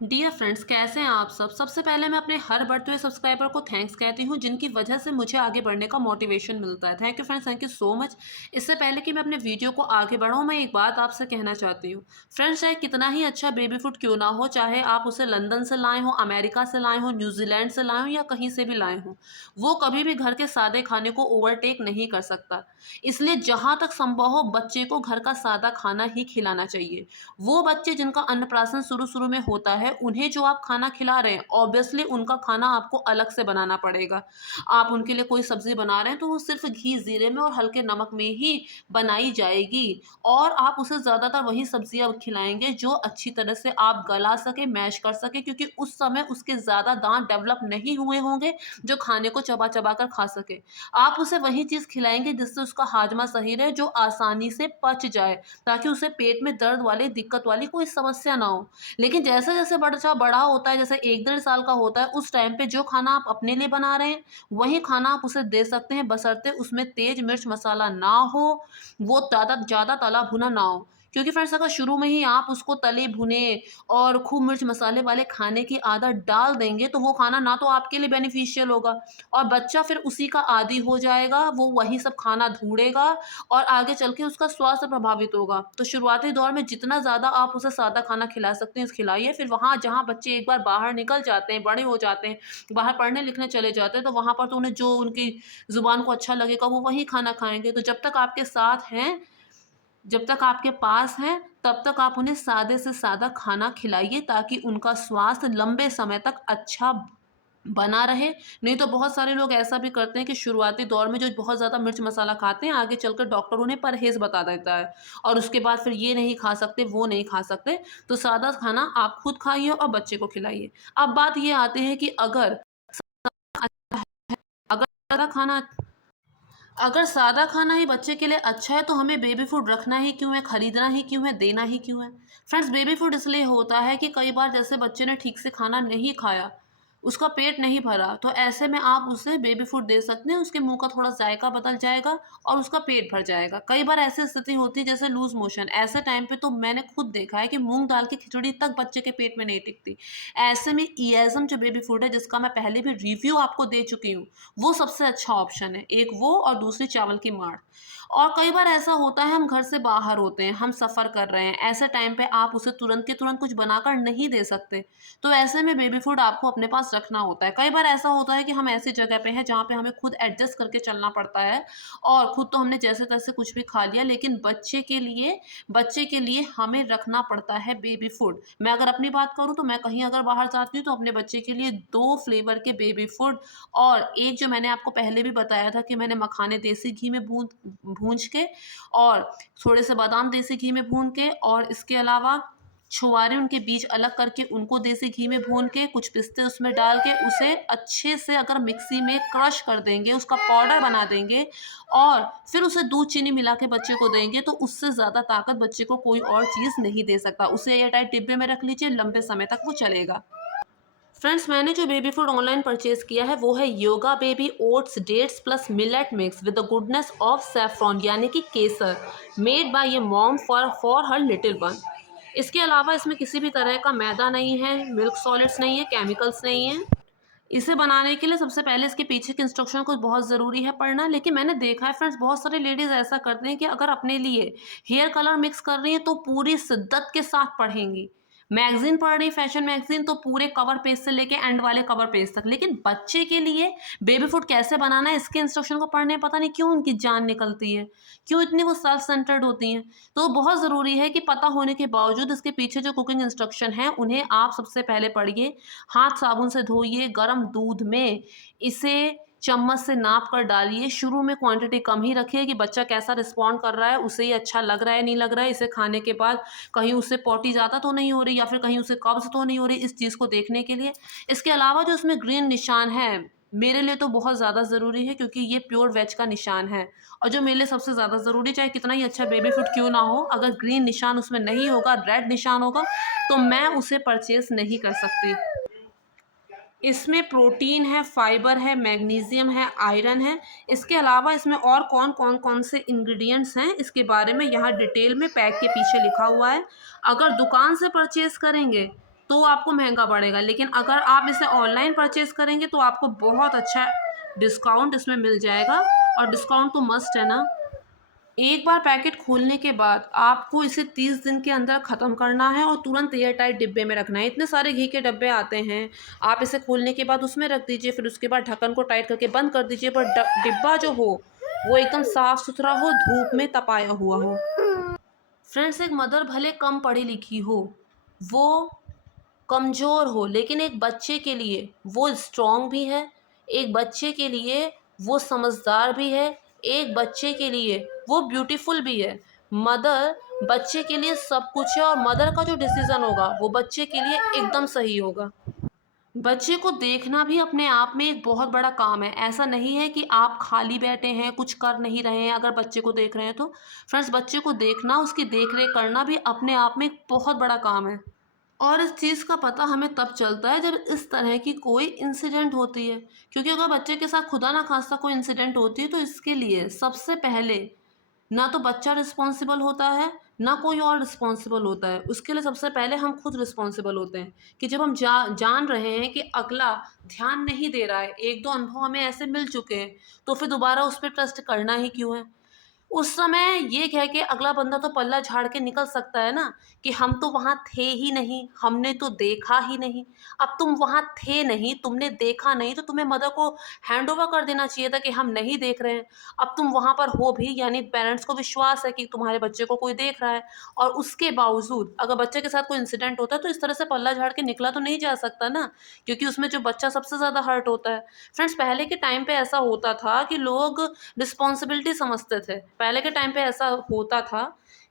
Dear friends, कैसे हैं आप सब। सबसे पहले मैं अपने हर बढ़ते हुए सब्सक्राइबर को थैंक्स कहती हूँ, जिनकी वजह से मुझे आगे बढ़ने का मोटिवेशन मिलता है। Thank you friends, thank you so much. इससे पहले कि मैं अपने वीडियो को आगे बढ़ाऊँ, मैं एक बात आपसे कहना चाहती हूँ। फ्रेंड्स, चाहे कितना ही अच्छा बेबी फूड क्यों ना हो, चाहे आप उसे लंदन से लाए हो, अमेरिका से लाए हो, न्यूजीलैंड से लाए हो या कहीं से भी लाए हो, वो कभी भी घर के सादे खाने को ओवरटेक नहीं कर सकता। इसलिए जहाँ तक संभव हो, बच्चे को घर का सादा खाना ही खिलाना चाहिए। वो बच्चे जिनका अन्नप्राशन शुरू-शुरू में होता है, उन्हें जो आप खाना खिला रहे हैं, ऑब्वियसली उनका खाना आपको अलग से बनाना पड़ेगा। आप उनके लिए कोई सब्ज़ी बना रहे हैं, तो वो सिर्फ़ घी, ज़ीरे में और हल्के नमक में ही बनाई जाएगी और आप उसे ज़्यादातर वही सब्ज़ियाँ खिलाएँगे, जो अच्छी तरह से आप गला सकें, मैश कर सकें, क्योंकि उस समय उसके ज़्यादा दाँत डेवलप नहीं हुए होंगे, जो खाने को चबा-चबा कर खा सके। आप उसे वही चीज़ खिलाएँगे, जिससे उसका हाजमा सही रहे, जो आसानी से पच जाए, ताकि उसे पेट में दर्द वाली, दिक्कत वाली कोई समस्या ना हो। लेकिन जैसे-जैसे बच्चा बड़ा होता है, जैसे 1 डेढ़ साल का होता है, उस टाइम पे जो खाना आप अपने लिए बना रहे हैं, वही खाना आप उसे दे सकते हैं, बशर्ते उसमें तेज़ मिर्च मसाला ना हो, वो ज़्यादा ज़्यादा तला भुना ना हो। क्योंकि फ्रेंड्स, अगर शुरू में ही आप उसको तले भुने और खूब मिर्च मसाले वाले खाने की आदत डाल देंगे, तो वो खाना ना तो आपके लिए बेनिफिशियल होगा और बच्चा फिर उसी का आदी हो जाएगा, वो वही सब खाना ढूँढेगा और आगे चल के उसका स्वास्थ्य प्रभावित होगा। तो शुरुआती दौर में जितना ज़्यादा आप उसे सादा खाना खिला सकते हैं, खिलाइए। फिर वहाँ जहाँ बच्चे एक बार बाहर निकल जाते हैं, बड़े हो जाते हैं, बाहर पढ़ने-लिखने चले जाते हैं, तो वहाँ पर तो उन्हें जो उनकी ज़ुबान को अच्छा लगेगा, वो वही खाना खाएँगे। तो जब तक आपके साथ हैं, जब तक आपके पास हैं, तब तक आप उन्हें सादे से सादा खाना खिलाइए, ताकि उनका स्वास्थ्य लंबे समय तक अच्छा बना रहे। नहीं तो बहुत सारे लोग ऐसा भी करते हैं कि शुरुआती दौर में जो बहुत ज़्यादा मिर्च मसाला खाते हैं, आगे चलकर डॉक्टर उन्हें परहेज़ बता देता है और उसके बाद फिर ये नहीं खा सकते, वो नहीं खा सकते। तो सादा खाना आप खुद खाइए और बच्चे को खिलाइए। अब बात ये आती है कि अगर सादा खाना अगर सादा खाना ही बच्चे के लिए अच्छा है, तो हमें बेबी फूड रखना ही क्यों है, खरीदना ही क्यों है, देना ही क्यों है? फ्रेंड्स, बेबी फूड इसलिए होता है कि कई बार जैसे बच्चे ने ठीक से खाना नहीं खाया, उसका पेट नहीं भरा, तो ऐसे में आप उसे बेबी फूड दे सकते हैं, उसके मुँह का थोड़ा जायका बदल जाएगा और उसका पेट भर जाएगा। कई बार ऐसी स्थिति होती है जैसे लूज़ मोशन, ऐसे टाइम पे तो मैंने खुद देखा है कि मूँग दाल की खिचड़ी तक बच्चे के पेट में नहीं टिकती। ऐसे में ईएज़म जो बेबी फूड है, जिसका मैं पहले भी रिव्यू आपको दे चुकी हूँ, वो सबसे अच्छा ऑप्शन है। एक वो और दूसरी चावल की माँड़। और कई बार ऐसा होता है, हम घर से बाहर होते हैं, हम सफ़र कर रहे हैं, ऐसे टाइम पे आप उसे तुरंत के तुरंत कुछ बनाकर नहीं दे सकते। तो ऐसे में बेबी फूड आपको अपने पास रखना होता है। कई बार ऐसा होता है कि हम ऐसी जगह पे हैं जहाँ पे हमें खुद एडजस्ट करके चलना पड़ता है और खुद तो हमने जैसे-तैसे कुछ भी खा लिया, लेकिन बच्चे के लिए हमें रखना पड़ता है बेबी फूड। मैं अगर अपनी बात करूँ, तो मैं कहीं अगर बाहर जाती हूँ, तो अपने बच्चे के लिए 2 फ्लेवर के बेबी फूड और एक जो मैंने आपको पहले भी बताया था कि मैंने मखाने देसी घी में भूँज के और थोड़े से बादाम देसी घी में भून के और इसके अलावा छुआरे उनके बीज अलग करके उनको देसी घी में भून के, कुछ पिस्ते उसमें डाल के उसे अच्छे से अगर मिक्सी में क्रश कर देंगे, उसका पाउडर बना देंगे और फिर उसे दूध चीनी मिला के बच्चे को देंगे, तो उससे ज़्यादा ताकत बच्चे को कोई और चीज़ नहीं दे सकता। उसे एयरटाइट डिब्बे में रख लीजिए, लंबे समय तक वो चलेगा। फ्रेंड्स, मैंने जो बेबी फूड ऑनलाइन परचेज़ किया है, वो है yoga baby oats dates plus millet mix with the goodness of saffron, यानी कि केसर, मेड बाय ये mom for her little one. इसके अलावा इसमें किसी भी तरह का मैदा नहीं है, मिल्क सॉलिड्स नहीं है, केमिकल्स नहीं है। इसे बनाने के लिए सबसे पहले इसके पीछे की इंस्ट्रक्शन को बहुत ज़रूरी है पढ़ना, लेकिन मैंने देखा है फ्रेंड्स, बहुत सारी लेडीज़ ऐसा करती हैं कि अगर अपने लिए हेयर कलर मिक्स कर रही हैं, तो पूरी शिद्दत के साथ पढ़ेंगी। मैगज़ीन पढ़ रही, फैशन मैगज़ीन, तो पूरे कवर पेज से लेके एंड वाले कवर पेज तक। लेकिन बच्चे के लिए बेबी फूड कैसे बनाना है, इसके इंस्ट्रक्शन को पढ़ने पता नहीं क्यों उनकी जान निकलती है, क्यों इतनी वो सेल्फ सेंटर्ड होती हैं। तो बहुत ज़रूरी है कि पता होने के बावजूद इसके पीछे जो कुकिंग इंस्ट्रक्शन हैं, उन्हें आप सबसे पहले पढ़िए। हाथ साबुन से धोइए, गरम दूध में इसे चम्मच से नाप कर डालिए। शुरू में क्वांटिटी कम ही रखिए कि बच्चा कैसा रिस्पॉन्ड कर रहा है, उसे ये अच्छा लग रहा है, नहीं लग रहा है। इसे खाने के बाद कहीं उससे पॉटी ज़्यादा तो नहीं हो रही या फिर कहीं उसे कब्ज़ तो नहीं हो रही, इस चीज़ को देखने के लिए। इसके अलावा जो उसमें ग्रीन निशान है, मेरे लिए तो बहुत ज़्यादा ज़रूरी है, क्योंकि ये प्योर वेज का निशान है और जो मेरे लिए सबसे ज़्यादा ज़रूरी, चाहे कितना ही अच्छा बेबी फूड क्यों ना हो, अगर ग्रीन निशान उसमें नहीं होगा, रेड निशान होगा, तो मैं उसे परचेज़ नहीं कर सकती। इसमें प्रोटीन है, फाइबर है, मैग्नीशियम है, आयरन है। इसके अलावा इसमें और कौन से इंग्रीडिएंट्स हैं, इसके बारे में यहाँ डिटेल में पैक के पीछे लिखा हुआ है। अगर दुकान से परचेज़ करेंगे, तो आपको महंगा पड़ेगा। लेकिन अगर आप इसे ऑनलाइन परचेज़ करेंगे तो आपको बहुत अच्छा डिस्काउंट इसमें मिल जाएगा, और डिस्काउंट तो मस्ट है ना। एक बार पैकेट खोलने के बाद आपको इसे 30 दिन के अंदर ख़त्म करना है और तुरंत एयर टाइट डिब्बे में रखना है। इतने सारे घी के डब्बे आते हैं, आप इसे खोलने के बाद उसमें रख दीजिए, फिर उसके बाद ढक्कन को टाइट करके बंद कर दीजिए, पर डिब्बा जो हो वो एकदम साफ़ सुथरा हो, धूप में तपाया हुआ हो। फ्रेंड्स, एक मदर भले कम पढ़ी लिखी हो, वो कमज़ोर हो, लेकिन एक बच्चे के लिए वो स्ट्रॉन्ग भी है, एक बच्चे के लिए वो समझदार भी है, एक बच्चे के लिए वो ब्यूटीफुल भी है। मदर बच्चे के लिए सब कुछ है, और मदर का जो डिसीज़न होगा वो बच्चे के लिए एकदम सही होगा। बच्चे को देखना भी अपने आप में एक बहुत बड़ा काम है। ऐसा नहीं है कि आप खाली बैठे हैं, कुछ कर नहीं रहे हैं अगर बच्चे को देख रहे हैं तो। फ्रेंड्स, बच्चे को देखना, उसकी देख-रेख करना भी अपने आप में एक बहुत बड़ा काम है। और इस चीज़ का पता हमें तब चलता है जब इस तरह की कोई इंसिडेंट होती है, क्योंकि अगर बच्चे के साथ खुदा ना खास्ता कोई इंसिडेंट होती है तो इसके लिए सबसे पहले ना तो बच्चा रिस्पॉन्सिबल होता है, ना कोई और रिस्पॉन्सिबल होता है। उसके लिए सबसे पहले हम खुद रिस्पॉन्सिबल होते हैं कि जब हम जान रहे हैं कि अगला ध्यान नहीं दे रहा है, 1-2 अनुभव हमें ऐसे मिल चुके हैं, तो फिर दोबारा उस पे ट्रस्ट करना ही क्यों है? उस समय ये कह के अगला बंदा तो पल्ला झाड़ के निकल सकता है ना, कि हम तो वहाँ थे ही नहीं, हमने तो देखा ही नहीं। अब तुम वहाँ थे नहीं, तुमने देखा नहीं, तो तुम्हें मदर को हैंडओवर कर देना चाहिए था कि हम नहीं देख रहे हैं। अब तुम वहाँ पर हो भी, यानी पेरेंट्स को विश्वास है कि तुम्हारे बच्चे को कोई देख रहा है, और उसके बावजूद अगर बच्चे के साथ कोई इंसिडेंट होता है तो इस तरह से पल्ला झाड़ के निकला तो नहीं जा सकता ना, क्योंकि उसमें जो बच्चा सबसे ज़्यादा हर्ट होता है। फ्रेंड्स, पहले के टाइम पे ऐसा होता था कि लोग रिस्पॉन्सिबिलिटी समझते थे। पहले के टाइम पे ऐसा होता था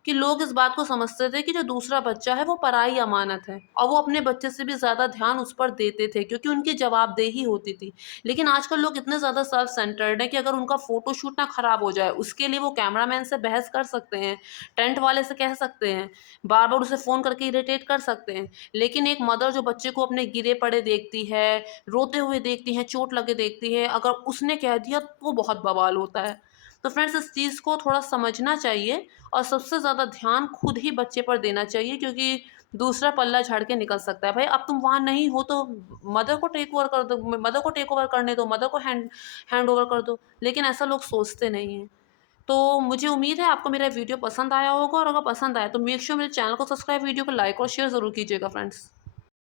कि लोग इस बात को समझते थे कि जो दूसरा बच्चा है वो पराई अमानत है, और वो अपने बच्चे से भी ज़्यादा ध्यान उस पर देते थे, क्योंकि उनकी जवाबदेही होती थी। लेकिन आजकल लोग इतने ज़्यादा सेल्फ सेंटर्ड हैं कि अगर उनका फ़ोटोशूट ना ख़राब हो जाए, उसके लिए वो कैमरामैन से बहस कर सकते हैं, टेंट वाले से कह सकते हैं, बार-बार उसे फ़ोन करके इरिटेट कर सकते हैं। लेकिन एक मदर जो बच्चे को अपने गिरे पड़े देखती है, रोते हुए देखती है, चोट लगे देखती है, अगर उसने कह दिया तो वो बहुत बवाल होता है। तो फ्रेंड्स, इस चीज़ को थोड़ा समझना चाहिए, और सबसे ज़्यादा ध्यान खुद ही बच्चे पर देना चाहिए, क्योंकि दूसरा पल्ला झाड़ के निकल सकता है। भाई, अब तुम वहाँ नहीं हो तो मदर को टेक ओवर कर दो, मदर को टेक ओवर करने दो, मदर को हैंड ओवर कर दो। लेकिन ऐसा लोग सोचते नहीं हैं। तो मुझे उम्मीद है आपको मेरा वीडियो पसंद आया होगा, और अगर पसंद आया तो मेक श्योर मेरे चैनल को सब्सक्राइब, वीडियो को लाइक और शेयर ज़रूर कीजिएगा फ्रेंड्स।